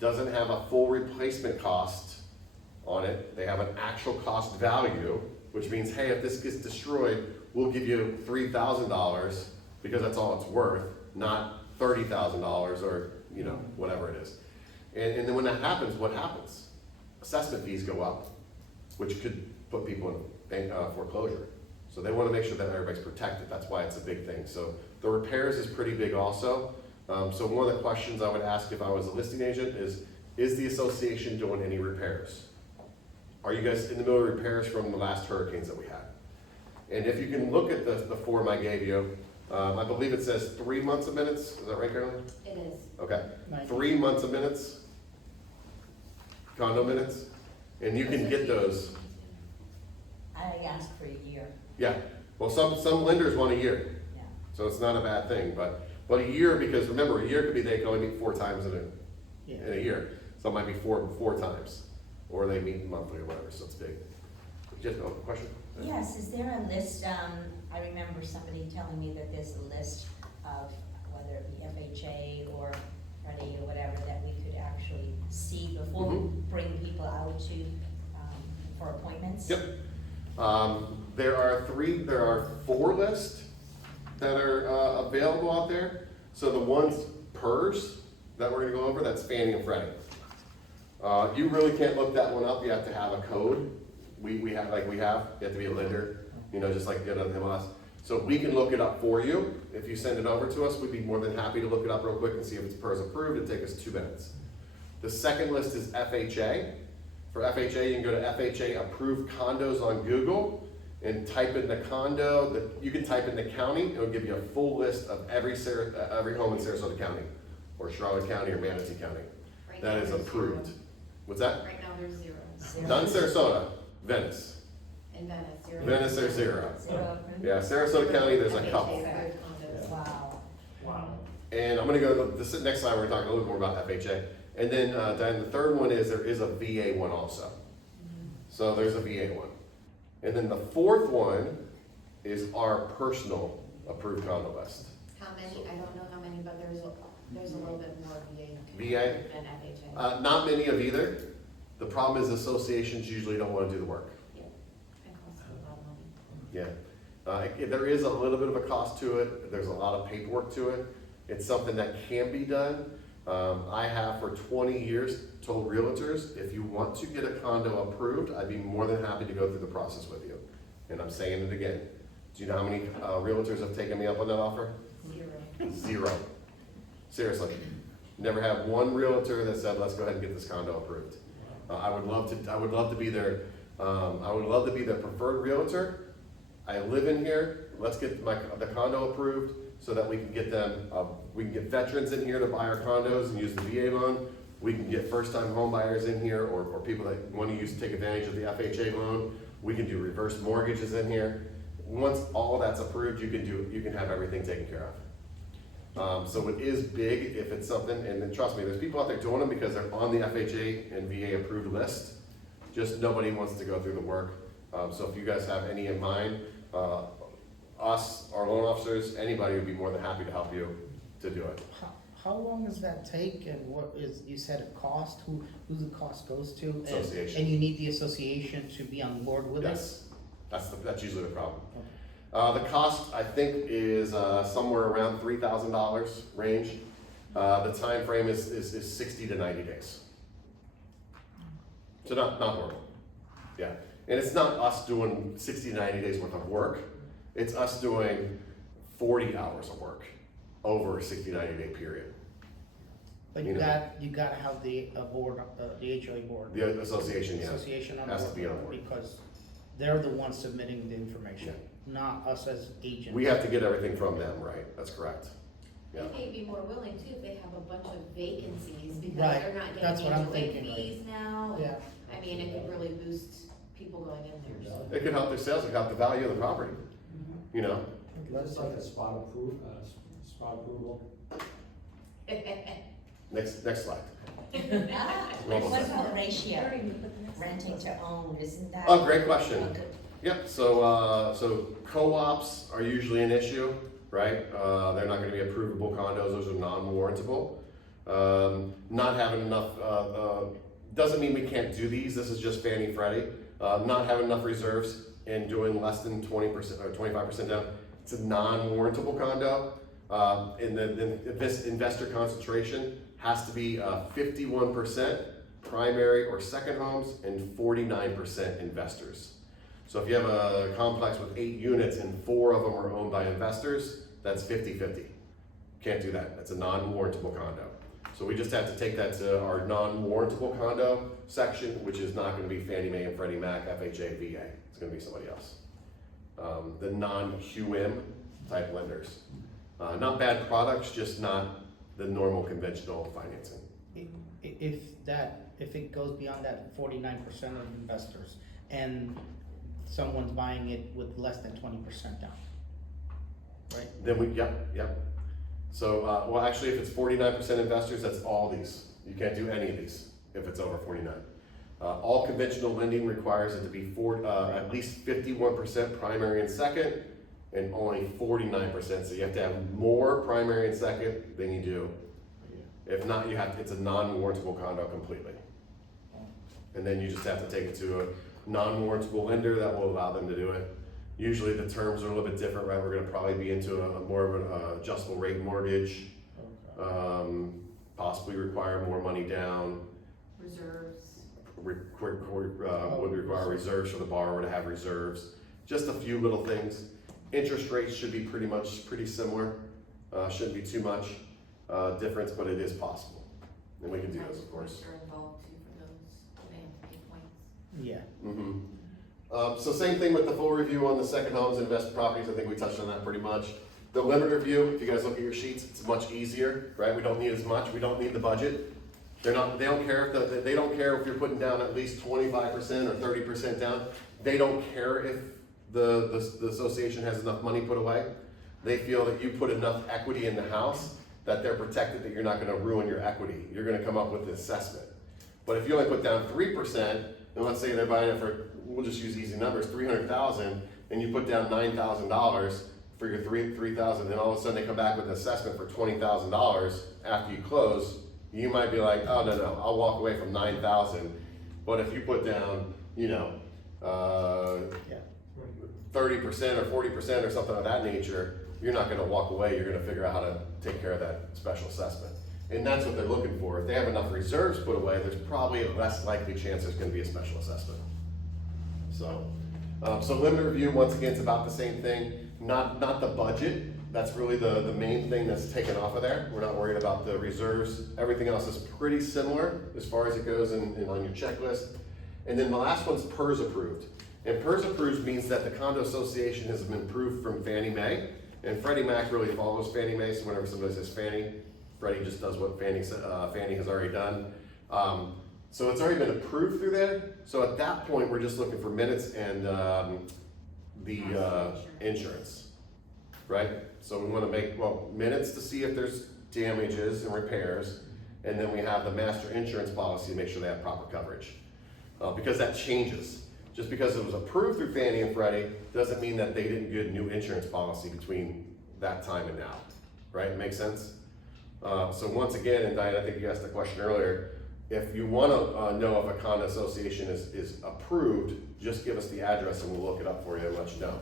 doesn't have a full replacement cost on it. They have an actual cost value, which means, hey, if this gets destroyed, we'll give you $3,000 because that's all it's worth, not $30,000 or, you know, whatever it is. And then when that happens, what happens? Assessment fees go up, which could put people in foreclosure. So they want to make sure that everybody's protected. That's why it's a big thing. So the repairs is pretty big also. So one of the questions I would ask if I was a listing agent is the association doing any repairs? Are you guys in the middle of repairs from the last hurricanes that we had? And if you can look at the form I gave you, I believe it says 3 months of minutes. Is that right, Carolyn? It is. Okay. 90. 3 months of minutes, condo minutes, and you can get those. I asked for a year, Yeah, well, some lenders want a year, yeah. so it's not a bad thing, but a year, because remember, a year could be they can only meet 4 times in a year. Some might be four times, or they meet monthly or whatever, so it's big. Just a question? Yes, is there a list, I remember somebody telling me that there's a list of whether it be FHA or Freddie or whatever, that we could actually see before we bring people out to, for appointments? Yep. There are 4 lists that are available out there. So the ones PERS that we're gonna go over, that's Fannie and Freddie. You really can't look that one up, you have to have a code. You have to be a lender, you know, just like get on MLS. So we can look it up for you. If you send it over to us, we'd be more than happy to look it up real quick and see if it's PERS approved. It'd take us 2 minutes. The second list is FHA. For FHA, you can go to FHA approved condos on Google and type in the condo. You can type in the county, it'll give you a full list of every home in Sarasota County, or Charlotte County, or Manatee County. Right That now is there's approved. zero. What's that? Right now there's 0. Zero. Not in Sarasota, Venice. In Venice, 0. Venice, there's 0. Zero approved? Yeah, Sarasota County, there's a FHA couple. approved condos. Wow. Wow. And I'm gonna go to the next slide, we're gonna talk a little bit more about FHA. And then, Diane, the third one is, there is a VA one also. So there's a VA one. And then the fourth one is our personal approved condo list. How many, I don't know how many, but there's a little bit more VA VA, than FHA. not many of either. The problem is associations usually don't wanna do the work. It costs a lot of money. Yeah. There is a little bit of a cost to it, there's a lot of paperwork to it. It's something that can be done. I have for 20 years told realtors, if you want to get a condo approved, I'd be more than happy to go through the process with you. And I'm saying it again. Do you know how many realtors have taken me up on that offer? 0. 0. Seriously. Never had one realtor that said, let's go ahead and get this condo approved. I would love to be their, I would love to be their preferred realtor. I live in here, let's get the condo approved so that we can get them, we can get veterans in here to buy our condos and use the VA loan. We can get first-time home buyers in here, or people that want to take advantage of the FHA loan. We can do reverse mortgages in here. Once all that's approved, you can have everything taken care of. So it is big if it's something, and then trust me, there's people out there doing them because they're on the FHA and VA approved list. Just nobody wants to go through the work. So if you guys have any in mind, us, our loan officers, anybody would be more than happy to help you to do it. How long does that take, and what is, you said a cost, who the cost goes to? And- Association. And you need the association to be on board with it? Yes, that's usually the problem. Okay. The cost, I think, is somewhere around $3,000 range. The time frame is 60 to 90 days. So not horrible, yeah. And it's not us doing 60 to 90 days worth of work. It's us doing 40 hours of work over a 60, 90 day period. But You you know. gotta have the board, the HOA board. The association, yeah. Association on Has to be on board, board. because they're the ones submitting the information, not us as agents. We have to get everything from them, right? That's correct. Yeah. They may be more willing too if they have a bunch of vacancies because Right, they're not that's getting what I'm HOA thinking, right. fees now. and, Yeah. I mean, it could really boost people going in there, so. It could help their sales, it could help the value of the property, you know? That's like a spot approval. Next slide. What about ratio, renting to own, isn't that? Oh, great question. Okay. Yep, so co-ops are usually an issue, right? They're not gonna be approvable condos, those are non-warrantable. Not having enough, doesn't mean we can't do these, this is just Fannie Freddie. Not having enough reserves and doing less than 20% or 25% down, it's a non-warrantable condo. And then this investor concentration has to be 51% primary or second homes and 49% investors. So if you have a complex with 8 units and 4 of them are owned by investors, that's 50-50. Can't do that, that's a non-warrantable condo. So we just have to take that to our non-warrantable condo section, which is not gonna be Fannie Mae and Freddie Mac, FHA, VA, it's gonna be somebody else. The non-QM type lenders. Not bad products, just not the normal conventional financing. If it goes beyond that 49% of investors, and someone's buying it with less than 20% down, right? Then yep. So, well, actually, if it's 49% investors, that's all these. You can't do any of these if it's over 49. All conventional lending requires it to be at least 51% primary and second, and only 49%. So you have to have more primary and second than you do. If not, it's a non-warrantable condo completely. And then you just have to take it to a non-warrantable lender that will allow them to do it. Usually the terms are a little bit different, right? We're gonna probably be into a more of an adjustable rate mortgage, possibly require more money down, Reserves. would require reserves for the borrower to have reserves. Just a few little things. Interest rates should be pretty similar, shouldn't be too much, difference, but it is possible. And we can do those, of course. Are involved too for those, they have to pay points. Yeah, So same thing with the full review on the second homes and investment properties, I think we touched on that pretty much. The limit review, if you guys look at your sheets, it's much easier, right? We don't need as much, we don't need the budget. They don't care they don't care if you're putting down at least 25% or 30% down. They don't care if the association has enough money put away. They feel that you put enough equity in the house that they're protected, that you're not gonna ruin your equity. You're gonna come up with the assessment. But if you only put down 3%, and let's say they're buying it for, we'll just use easy numbers, 300,000, and you put down $9,000 for your 3,000, then all of a sudden they come back with an assessment for $20,000 after you close, you might be like, oh, no, I'll walk away from 9,000. But if you put down, 30% or 40% or something of that nature, you're not gonna walk away, you're gonna figure out how to take care of that special assessment. And that's what they're looking for. If they have enough reserves put away, there's probably a less likely chance there's gonna be a special assessment. So limit review, once again, it's about the same thing, not the budget. That's really the main thing that's taken off of there. We're not worried about the reserves. Everything else is pretty similar as far as it goes on your checklist. And then the last one's PERS approved. And PERS approved means that the condo association has been approved from Fannie Mae. And Freddie Mac really follows Fannie Mae, so whenever somebody says Fannie, Freddie just does what Fannie has already done. So it's already been approved through there. So at that point, we're just looking for minutes and the insurance, right? So we want to make, minutes to see if there's damages and repairs, and then we have the master insurance policy to make sure they have proper coverage. Because that changes. Just because it was approved through Fannie and Freddie doesn't mean that they didn't get a new insurance policy between that time and now, right? Make sense? So once again, and Diane, I think you asked the question earlier, if you want to know if a condo association is approved, just give us the address and we'll look it up for you and let you know.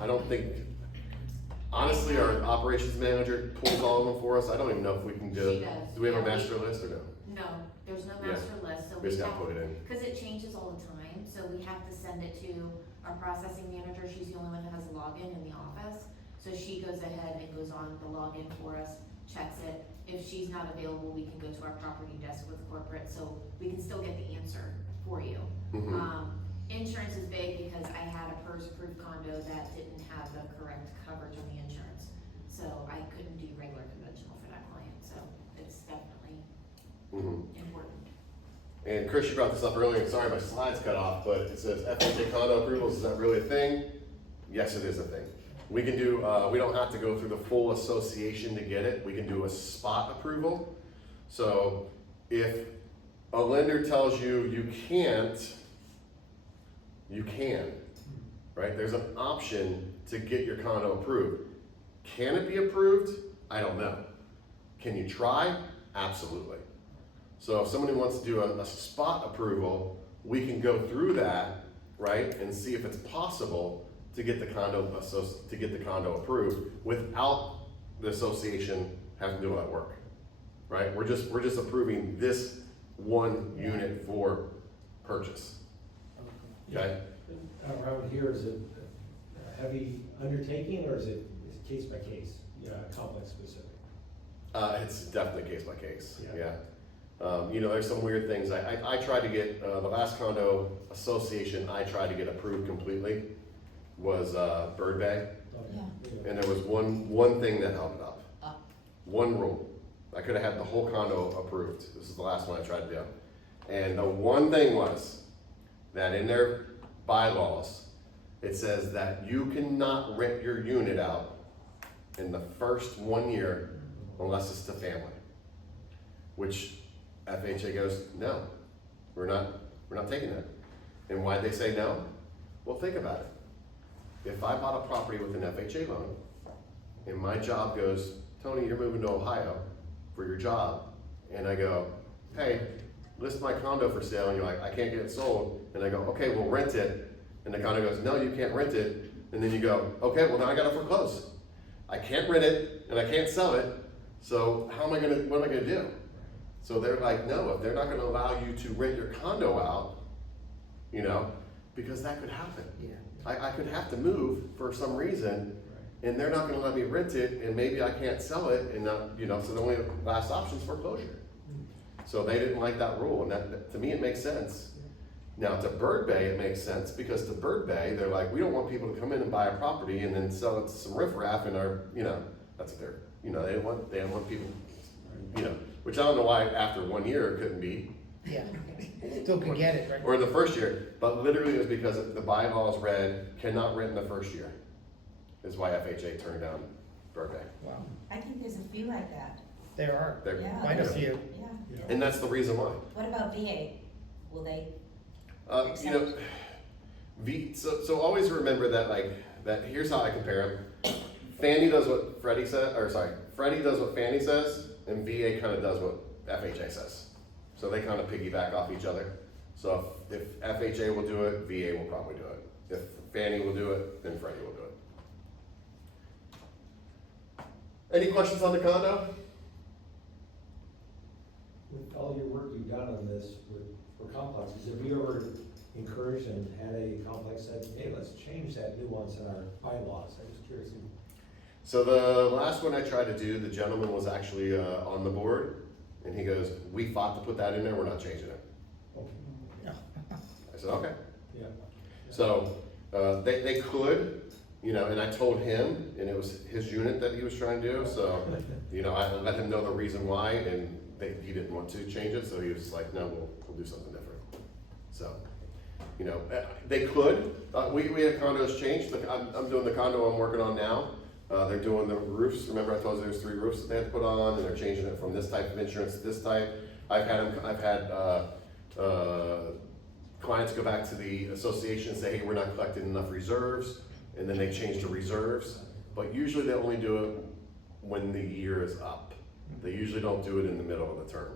I don't think, honestly, our operations manager pulls all of them for us. I don't even know if we can do. She does. Do we have a Yeah, master list or no? No, there's no Yeah. master list, so We we just gotta have, put it in. because it changes all the time, so we have to send it to our processing manager. She's the only one that has a login in the office. So she goes ahead and goes on the login for us, checks it. If she's not available, we can go to our property desk with corporate, so we can still get the answer for you. Mhm. Insurance is big because I had a PERS approved condo that didn't have the correct coverage on the insurance. So I couldn't do regular conventional for that client, so it's definitely important. And Chris, you brought this up earlier, sorry my slides cut off, but it says FHA condo approvals, is that really a thing? Yes, it is a thing. We can do, we don't have to go through the full association to get it, we can do a spot approval. So if a lender tells you you can't, you can, right? There's an option to get your condo approved. Can it be approved? I don't know. Can you try? Absolutely. So if somebody wants to do a spot approval, we can go through that, right, and see if it's possible to get the condo approved without the association having to do that work, right? We're just approving this one unit for purchase. Okay? Around here, is it a heavy undertaking, or is it case by case, complex specific? It's definitely case by case, Yeah. yeah. There's some weird things. I tried to get, the last condo association I tried to get approved completely was Bird Bay. And there was one thing that held it up. One rule. I could have had the whole condo approved. This is the last one I tried to do. And the one thing was that in their bylaws, it says that you cannot rent your unit out in the first 1 year unless it's to family. Which FHA goes, no, we're not taking that. And why'd they say no? Well, think about it. If I bought a property with an FHA loan, and my job goes, Tony, you're moving to Ohio for your job, and I go, hey, list my condo for sale, and you're like, I can't get it sold, and I go, okay, we'll rent it, and the condo goes, no, you can't rent it, and then you go, okay, well now I gotta foreclose. I can't rent it, and I can't sell it, so what am I gonna do? So they're like, no, if they're not gonna allow you to rent your condo out, because that could happen. Yeah. I could have to move for some reason, and they're not gonna let me rent it, and maybe I can't sell it, and not, you know, so the only last option is foreclosure. So they didn't like that rule, and that, to me, it makes sense. Now, to Bird Bay, it makes sense, because to Bird Bay, they're like, we don't want people to come in and buy a property and then sell it to some riffraff in our, you know, that's what they're, you know, they don't want people, you know, which I don't know why after 1 year it couldn't be, Yeah, still could get it, right? or in the first year, but literally it was because the bylaws read, cannot rent in the first year, is why FHA turned down Bird Bay. Wow, I think there's a few like that, there are They're- Yeah. quite a few. yeah. And that's the reason why. What about VA? Will they, You know, so always remember that, like, that, here's how I compare them. Fannie does what Freddie said, or sorry, Freddie does what Fannie says, and VA kind of does what FHA says. So they kind of piggyback off each other. So if FHA will do it, VA will probably do it. If Fannie will do it, then Freddie will do it. Any questions on the condo? With all your work you've done on this for complexes, have you ever encouraged and had a complex said, hey, let's change that nuance in our bylaws? I'm just curious. So the last one I tried to do, the gentleman was actually on the board, and he goes, we fought to put that in there, we're not changing it. Okay. I said, okay. Yeah. So, they could, you know, and I told him, and it was his unit that he was trying to do, so, you know, I let him know the reason why, and he didn't want to change it, so he was like, no, we'll do something different. So, you know, they could, we had condos changed, but I'm doing the condo I'm working on now. They're doing the roofs, remember I told you there's 3 roofs that they had to put on, and they're changing it from this type of insurance to this type. I've had clients go back to the association and say, hey, we're not collecting enough reserves, and then they change the reserves. But usually they only do it when the year is up. They usually don't do it in the middle of the term.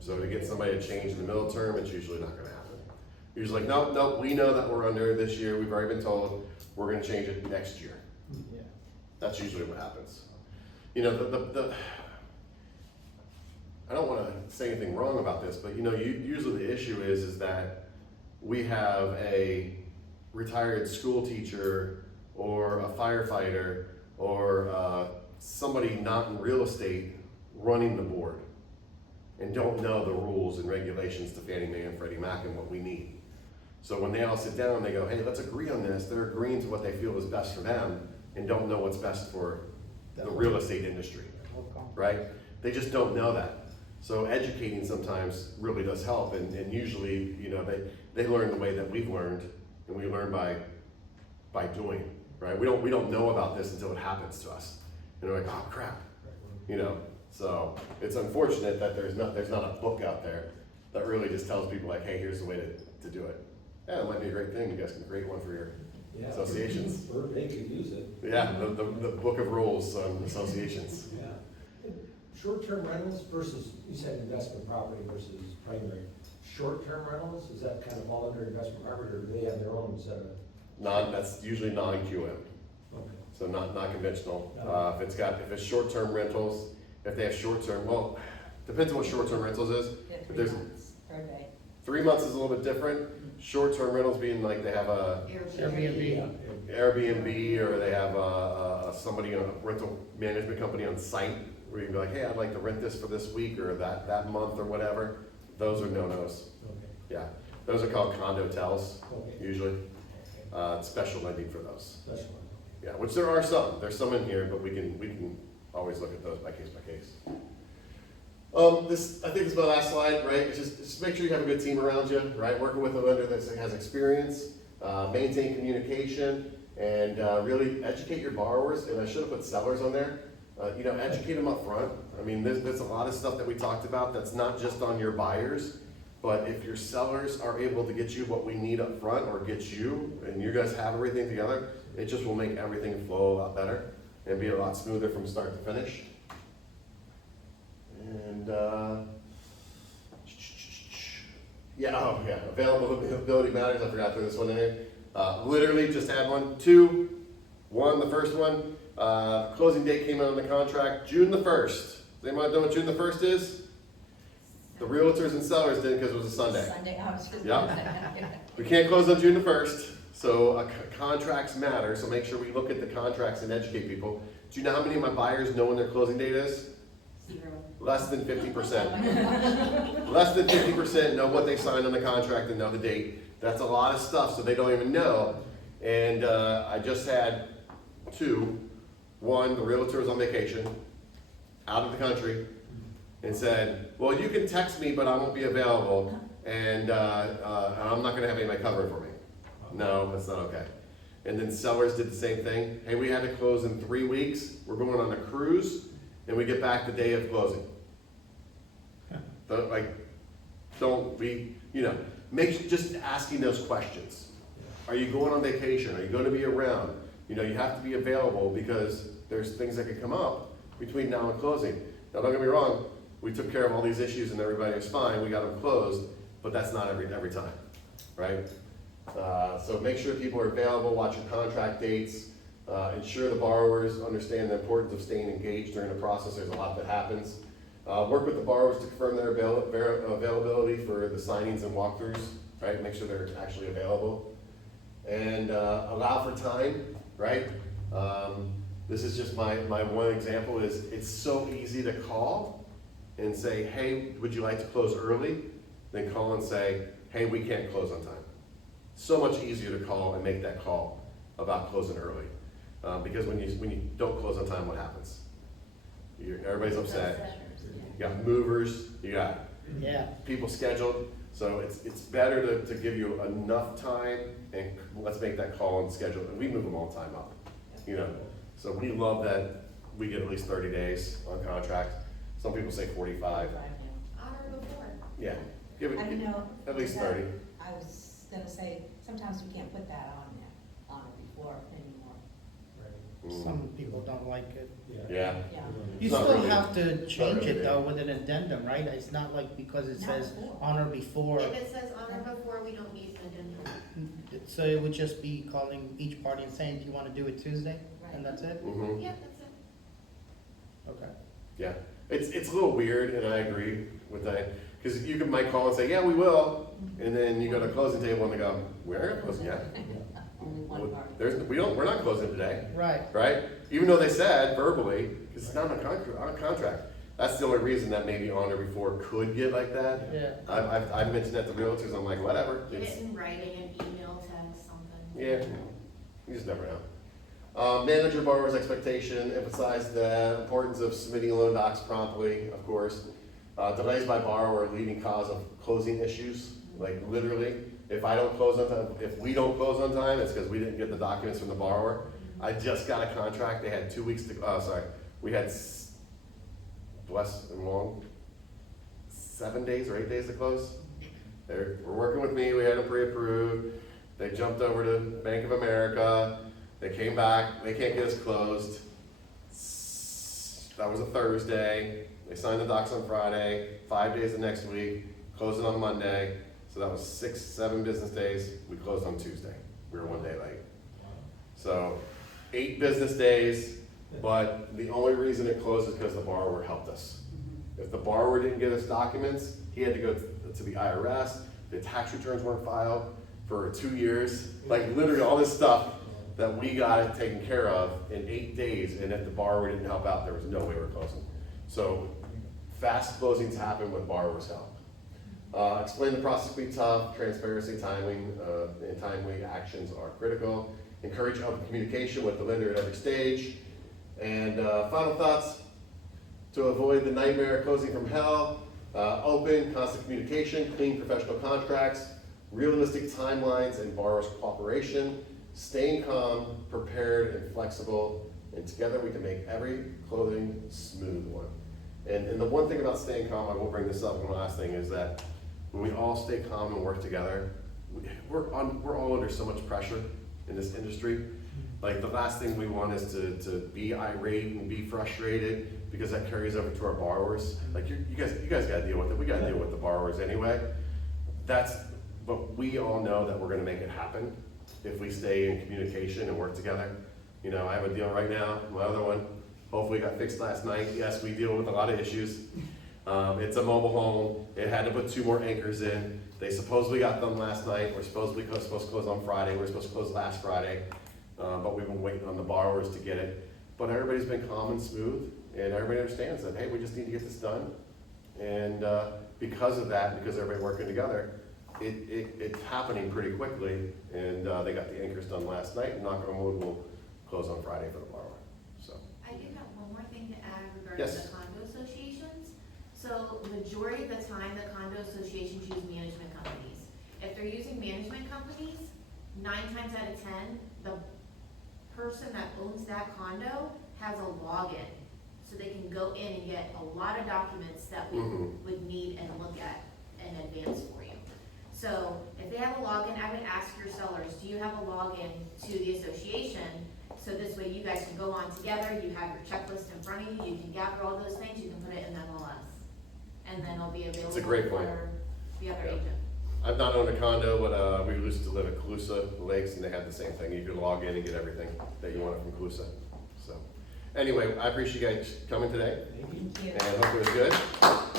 So to get somebody to change in the middle term, it's usually not gonna happen. Usually like, no, we know that we're under this year, we've already been told, we're gonna change it next year. Yeah. That's usually what happens. You know, I don't wanna say anything wrong about this, but you know, usually the issue is that we have a retired school teacher or a firefighter or somebody not in real estate running the board and don't know the rules and regulations to Fannie Mae and Freddie Mac and what we need. So when they all sit down, they go, hey, let's agree on this. They're agreeing to what they feel is best for them and don't know what's best for the real estate industry, right? They just don't know that. So educating sometimes really does help, and usually, you know, they learn the way that we've learned, and we learn by doing, right? We don't know about this until it happens to us. And we're like, oh crap, you know? So it's unfortunate that there's not a book out there that really just tells people like, hey, here's the way to do it. Yeah, it might be a great thing. You guys can create one for your Yeah. associations. Bird Bay could use it. Yeah, the book of rules on associations. Yeah. Short-term rentals versus, you said investment property versus primary. Short-term rentals, does that kind of fall under investment property, or do they have their own set of? That's usually non-QM. Okay. So not conventional. If it's short-term rentals, if they have short-term, well, depends on what short-term rentals is. If 3 there's months, Bird Bay. 3 months is a little bit different. Short-term rentals being like they have a Airbnb. Airbnb, or they have somebody, a rental management company on site, where you can be like, hey, I'd like to rent this for this week or that month or whatever. Those are no-nos. Okay. Yeah, those are called condo-tels Okay. usually. Special lending for those. Special one. Yeah, which there are some. There's some in here, but we can always look at those by case. I think this is my last slide, right? It's just make sure you have a good team around you, right? Working with a lender that has experience, maintain communication, and really educate your borrowers. And I should have put sellers on there. You know, educate them up front. I mean, there's a lot of stuff that we talked about that's not just on your buyers, but if your sellers are able to get you what we need up front, or get you, and you guys have everything together, it just will make everything flow a lot better and be a lot smoother from start to finish. And availability matters. I forgot to throw this one in there. Literally just had 2, 1, the first one. Closing date came out on the contract, June the 1st. Does anybody know what June the 1st is? The realtors and sellers did because it was a Sunday. Sunday, I was just Yeah. gonna say. We can't close on June the 1st, So contracts matter, so make sure we look at the contracts and educate people. Do you know how many of my buyers know when their closing date is? 0. Less than 50%. Less than 50% know what they signed on the contract and know the date. That's a lot of stuff, so they don't even know. And I just had two. One, the realtor was on vacation, out of the country, and said, well, you can text me, but I won't be available, and I'm not gonna have anybody covering for me. No, that's not okay. And then sellers did the same thing. Hey, we had to close in 3 weeks. We're going on a cruise, and we get back the day of closing. Don't be, just asking those questions. Are you going on vacation? Are you going to be around? You have to be available because there's things that could come up between now and closing. Now, don't get me wrong, we took care of all these issues and everybody was fine. We got them closed, but that's not every time, right? So make sure people are available, watch your contract dates, ensure the borrowers understand the importance of staying engaged during the process. There's a lot that happens. Work with the borrowers to confirm their availability for the signings and walkthroughs, right? Make sure they're actually available. And allow for time, right? This is just my one example is it's so easy to call and say, hey, would you like to close early? Then call and say, hey, we can't close on time. So much easier to call and make that call about closing early. Because when you don't close on time, what happens? Everybody's upset. You got movers, you got Yeah. people scheduled. So it's better to give you enough time and let's make that call and schedule. And we move them all the time up, So we love that we get at least 30 days on contract. Some people say 45. On or before. Yeah, give it I don't know. at least 30. I was gonna say, sometimes we can't put that on it before anymore. Right. Some people don't like it. Yeah. Yeah. You It's not still really- have to change really it though big. with an addendum, right? It's not like because it Not says before. on or before. If it says on or before, we don't need an addendum. So it would just be calling each party and saying, do you want to do it Tuesday? Right. And that's it? Mhm. Yep, that's it. Okay. Yeah, it's a little weird, and I agree with that, because you might call and say, yeah, we will, and then you go to closing table and they go, we aren't closing yet. Only one part. We're not closing today, Right. right? Even though they said verbally, because it's not on a contract. That's the only reason that maybe on or before could get like that. Yeah. I've mentioned that to realtors, I'm like, whatever. Get It's- it in writing, an email, text, something. Yeah, you just never know. Manage your borrower's expectation, emphasize the importance of submitting loan docs promptly, of course. Delays by borrower are a leading cause of closing issues, like literally. If we don't close on time, it's because we didn't get the documents from the borrower. I just got a contract, they had 2 weeks we had, bless and long, 7 days or 8 days to close. They were working with me, we had them pre-approved. They jumped over to Bank of America. They came back. They can't get us closed. That was a Thursday. They signed the docs on Friday. 5 days the next week. Closing on Monday. So that was 6-7 business days. We closed on Tuesday. We were 1 day late. So 8 business days. But the only reason it closed is because the borrower helped us. If the borrower didn't get us documents, he had to go to the IRS. The tax returns weren't filed for 2 years. Like literally all this stuff that we got it taken care of in 8 days, and if the borrower didn't help out, there was no way we're closing. So fast closings happen when borrowers help. Explain the process can be tough, transparency, timing, and timely actions are critical. Encourage open communication with the lender at every stage. And final thoughts, to avoid the nightmare closing from hell, open, constant communication, clean professional contracts, realistic timelines and borrower's cooperation, staying calm, prepared, and flexible, and together we can make every closing smooth one. And the one thing about staying calm, I will bring this up, one last thing, is that when we all stay calm and work together, we're all under so much pressure in this industry. Like the last thing we want is to be irate and be frustrated, because that carries over to our borrowers. Like you guys gotta deal with it, we gotta deal with the borrowers anyway. But we all know that we're gonna make it happen if we stay in communication and work together. I have a deal right now, my other one, hopefully got fixed last night. Yes, we deal with a lot of issues. It's a mobile home, it had to put 2 more anchors in, they supposedly got them last night, we're supposed to close on Friday, we're supposed to close last Friday, but we've been waiting on the borrowers to get it. But everybody's been calm and smooth, and everybody understands that, hey, we just need to get this done. And because of that, because everybody working together, it's happening pretty quickly, and they got the anchors done last night, and knock on wood, we'll close on Friday for the borrower, so. I do have one more thing to add regarding Yes. the condo associations. So majority of the time, the condo associations use management companies. If they're using management companies, 9 times out of 10, the person that owns that condo has a login. So they can go in and get a lot of documents that we Mhm. would need and look at in advance for you. So if they have a login, I would ask your sellers, do you have a login to the association? So this way you guys can go on together, you have your checklist in front of you, you can gather all those things, you can put it in MLS. And then it'll be available It's a great point. for the other Yeah. agent. I've not owned a condo, but we used to live at Calusa Lakes, and they had the same thing. You could log in and get everything that you wanted from Calusa. So, anyway, I appreciate you guys coming today, Thank you. Thank you. and hope it was good.